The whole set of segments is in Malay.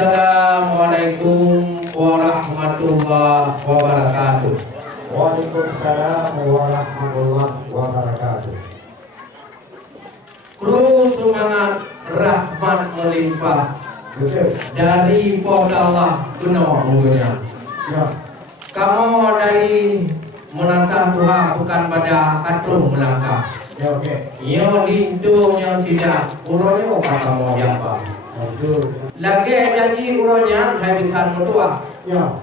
Assalamualaikum warahmatullahi wabarakatuh. Waalaikumsalam warahmatullahi wabarakatuh. Kru semangat rahmat melimpah dari Allah kuno mungkinnya. Ya. Kamu dari menantang Tuhan bukan pada atur melangkah. Ya, oke. Yang lintu yang tidak urutnya apa kamu apa? Lagi janji urutnya hai bisan mutua. Ya.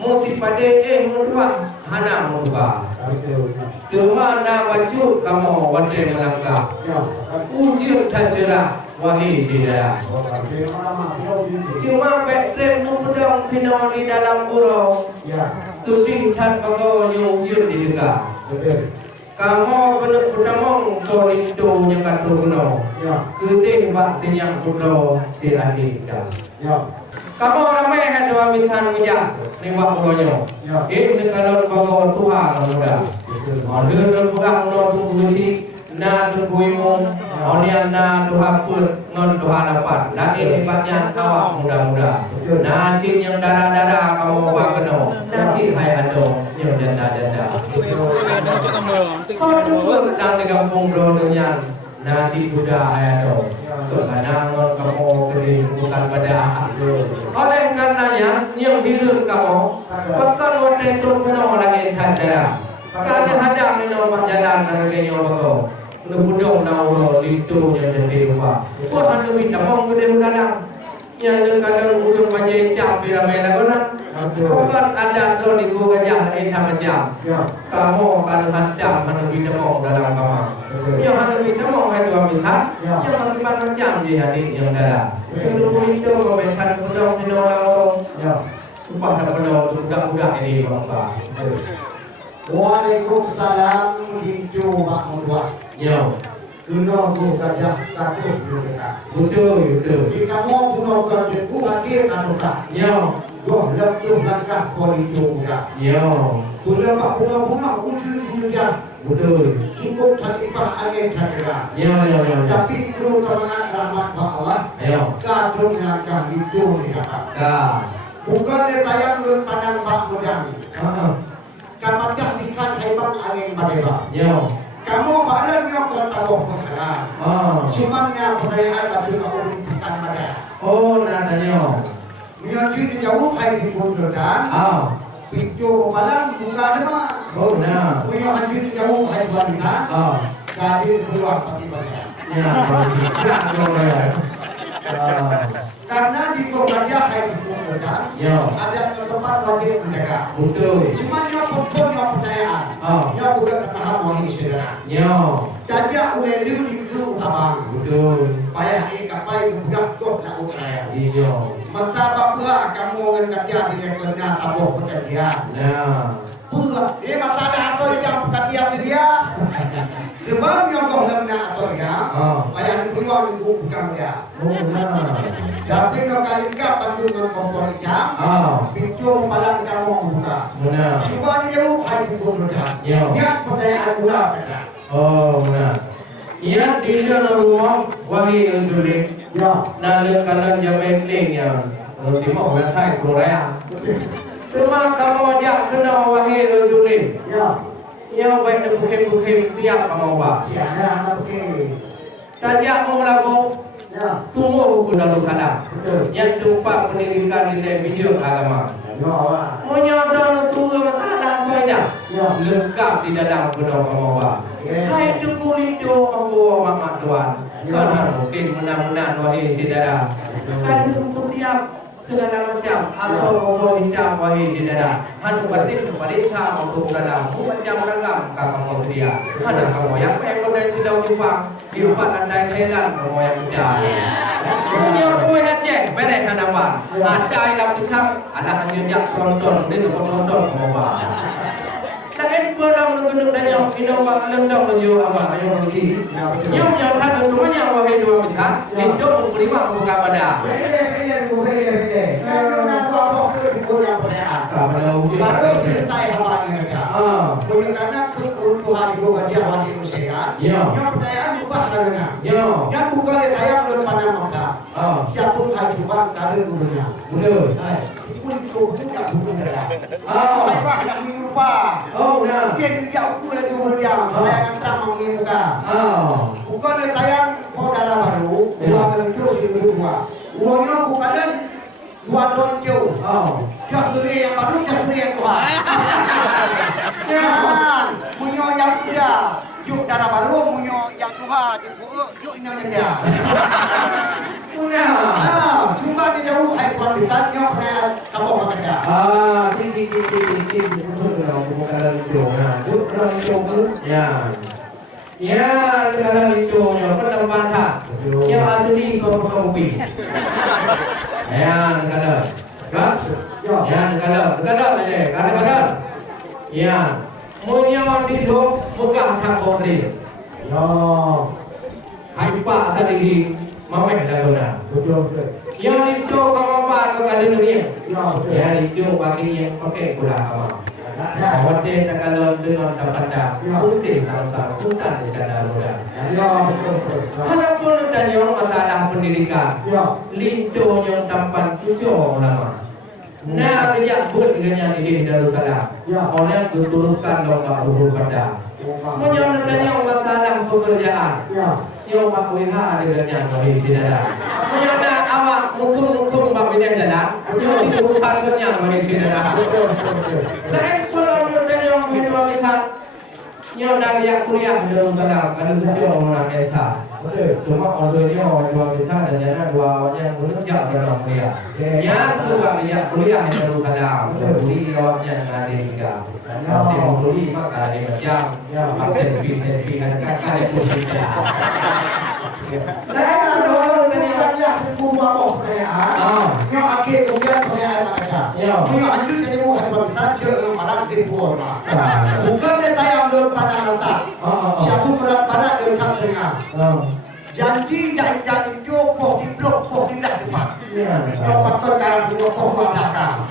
Muti pada mutua hana mutua. Cuma nak wajud kamu wajib melangkah. Ya. Ujung tercerah wahai saudara. Cuma backtrack nupudang tino di dalam burung. Ya. Susi tak bago ujung di dekat. Kamu benar pertama korinto yang kata kuno. Ya. Kedih waktu yang kuno si adik dah. Ya. Kamu ramai ada dua mintan mujak ni buat kunonya. Ya. Kalau bago Tuhan muda. Ada dalam bukan kuno tu budi na tu kuimu. Onian na Tuhan pun non Tuhan dapat. Lagi hebatnya awak muda-muda. Najib yang darah-darah kamu buat kuno. Najib hai ado yang denda-denda. Kau tu pun đang di kampung Bruneian. Najib sudah hai ado. Kadang kamu kering bukan pada oleh karenanya yang hidup kamu bahkan waktu itu penuh lagi hadara karena hadang ini obat jalan lagi yang bago nubudong nauro itu yang jadi apa kau hendak minta mau gede dalam yang kadang ujung banyak jam bila main lagu nak bukan ada tu di gua gajah ini sama jam kamu akan hadang hendak minta mau dalam kamar yang hendak minta mau hai dua minta yang hendak macam di hati yang dalam itu itu komentar kudong di orang upah dapat budak-budak ini bangsa. Waalaikumsalam hijau Pak Mudwa. Yo. Kuno ku gajah takut mereka. Betul. Jika mau kuno gajah ku hadir anuka. Yo. Doh lebih langkah politik ya. Yo. Kuno Pak bunga ujung ya. Betul. Cukup takipah angin hadira. Yo. Tapi perlu kemenangan rahmat Allah. Yo. Kadung langkah itu ya Pak. Bukan letayang pandang Pak Mudang. Kamakah ikan hebat angin badai. Yo. Kamu badan yang kau tahu pengalah. Cuman yang perayaan tapi kamu bukan badai. Oh, nadanya. Menyuci jauh hai di bundaran. Pintu malam buka semua. Oh, nah. Punya hancur jauh hai wanita. Jadi keluar tapi badai. Karena di Purbalingga hai di bundaran. Ada tempat wajib menjaga. Betul. Cuma yang pun yang percayaan. Yang bukan paham wahai saudara. Jadi oleh liu itu abang. Betul. Payah kapai budak kok nak ukraya. Iya. Mata apa kamu akan kerja di levelnya tabuh pekerja. Pula, masalah atau yang pekerja dia. Sebab yang kau lemna atau ya. Payah keluar minggu bukan dia. Tapi kalau kali kau tanggungan kompor jam. Pintu malam kamu buka. Cuma ni jauh hari pun buka. Yang percayaan mula kerja. Oh, benar. Ia di dalam rumah wahai undulik. Nala kalan jamin ling yang di mau bertai Korea. Cuma kamu ajak kena wahai undulik. Ia baik bukim tiap kamu buat. Tajak mau lagu. Tunggu buku dalam kalam. Yang tumpak pendidikan di video agama. Menyodor surga masalah saja. Lengkap di dalam benar kamu buat. Hai tu kulitu aku mamak tuan. Karena mungkin menang-menang wahai saudara. Kan itu tiap segala macam asal kau hitam wahai saudara. Hanya berita untuk dalam macam ragam kamu dia. Hanya kamu yang pengen dan tidak jumpa di empat lantai helan kamu yang muda. Punya kue hati, benar kan awak? Ada yang tukang, Allah hanya jak penonton, dia tu penonton kamu buat. Lain pulang nunggu dan yang minum bak lendang menuju awak yang rugi. Yang tak tentu yang wahai dua minta, hidup berlima bukan pada. Baru selesai hamba mereka. Karena keuntungan itu wajah wajib usia. Yang percayaan bukan adanya. Yang bukan ditayang oleh pandang mata. Siapa hai cuba kada gurunya. Betul. Hai. Itu tak bukan dah. Oh. Hai pak nak minum lupa. Oh, nah. Dia aku lagi dia. Tayang tak mau muka. Bukan dia tayang kau dalam baru. Uang itu di rumah. Uangnya bukan dua tonjo. Jangan beli yang baru, jangan beli yang tua. Jangan. Punya yang muda. Juk darah baru, punya yang tua. Juk ini yang dia. Cuma di jauh hai kualitasnya kayak kamu kata. Ini betul lah. Bukan itu. Bukan itu. Ya. Ya, kalau itu nya pendapat tak. Yang asli kau kopi. Ya, kalau. Kan? Ya, kalau ada. Kadang-kadang. Ya. Munya hidup bukan tak boleh. Ya. Hai pak tadi mamai dah guna. Betul. Yang itu kamu apa kau ada ni? Ya, itu bagi yang pakai pula kamu. Hotel kalau dengan sabanda, fungsi sama-sama sultan di sana muda. Walaupun dan yang masalah pendidikan, linto yang tampan tujuh lama. Nah, kerja buat dengan yang di Darussalam. Oleh diturunkan dalam buku pada. Menyoal dan yang masalah pekerjaan, yang makwihha dengan yang baik tidak. Menyoal awak muncul babinnya jalan, yang diturunkan dengan yang baik tidak. Tapi kalau dan yang minoritas, yang dari kuliah di Darussalam, ada tujuh orang desa. Cuma orangnya dua kita dan jangan dua yang bekerja dalam kuliah. Yang juga dia kuliah di Darussalam, kuliah awaknya ada tiga. Dia kuliah maka dia macam selfie dan kakak pun tidak. Saya ada orang yang berkumah perayaan. Yang akhir kemudian perayaan mereka. Yang lanjut jadi bukan berbicara ke malam di Purma. Bukan dia tayang dalam pada letak. Siapa berat pada dalam tengah. Janji jangan itu poh di blok poh tidak depan. Yang patut karang dua poh belakang.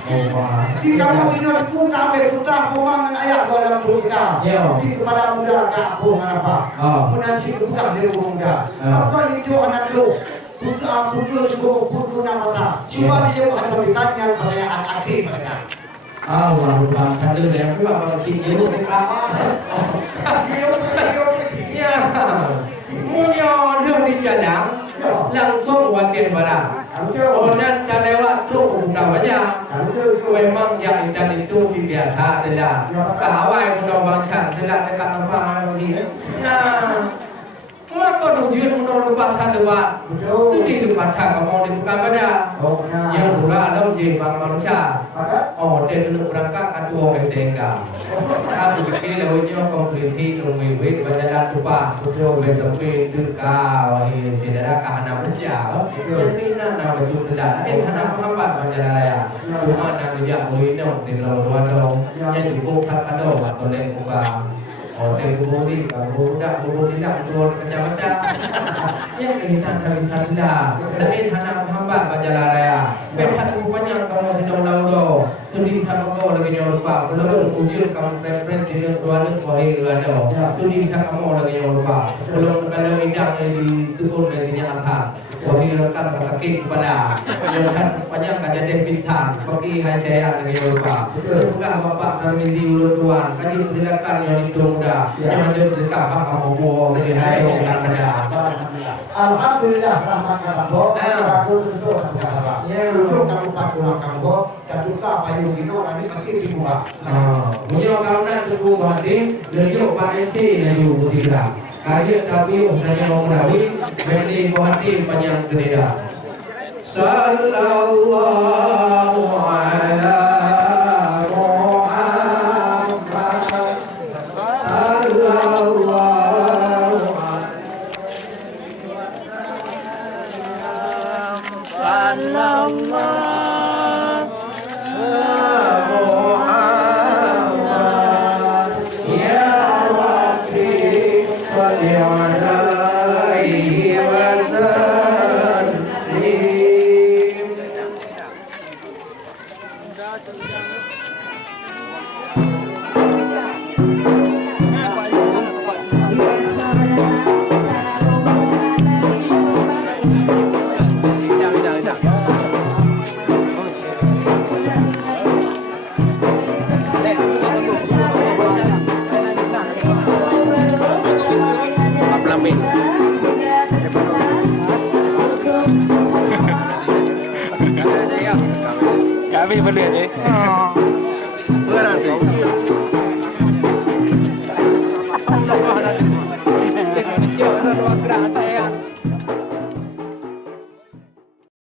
Di kamu ini ada pun sampai putra pemangan ayah dalam turunnya. Di kepala muda tak pun apa. Menasi bukan dia muda. Apa itu anak lu? Putra putu nama tak. Cuma dia bukan bertanya perayaan akhir mereka. Allah kan dia yang apa kita itu kita. Ya. Munya รื่องdicadang langsung wakil barang. Orang dan lewat tu utamanya memang yang dan itu biasa adalah kawai muda bangsa adalah dekat apa ini. Nah, maka tujuan muda lupa lewat. Sedih lupa kamu di bukan pada yang pula dalam je bang manusia. Dia dulu berangkat aduh orang tengah. Aku fikir lewatnya kompliti kemui berjalan lupa. Tapi duka wahai saudara kahana berjauh. Jadi nama baju dah. Hana mengapa berjalan raya. Cuma nak kerja minum di luar dong. Yang cukup tak ada atau lain muka. Dia budi, budak tidak dua kecamatan. Yang kita dah. Dan hana mengapa berjalan raya. Behat rupanya kamu sedang lalu. Sudi kamu kau lagi lupa. Belum ujian kamu preference dengan dua wahai ada. Sudi kamu lagi lupa. Belum kalau idang di tukun lagi nyata. Wahai rekan kaki kepada. Jangan panjang kajian bintang. Bagi hai saya lagi lupa. Bukan bapak dan mindi ulu tuan. Kaji silakan yang itu muda. Yang ada sedekah kamu buat dari hai orang muda. Alhamdulillah rahmat kamu. Aku tentu kamu. Ya, lu kamu pakai kamu. Jatuhkah payung ini orang ini pakai di muka. Punya kamu nak tunggu mati. Lejuk pakai si lejuk tidak. Kajian tapi hanya mengetahui beli hati panjang tidak. Sallallahu ala Muhammad. Sallallahu Habis benda je.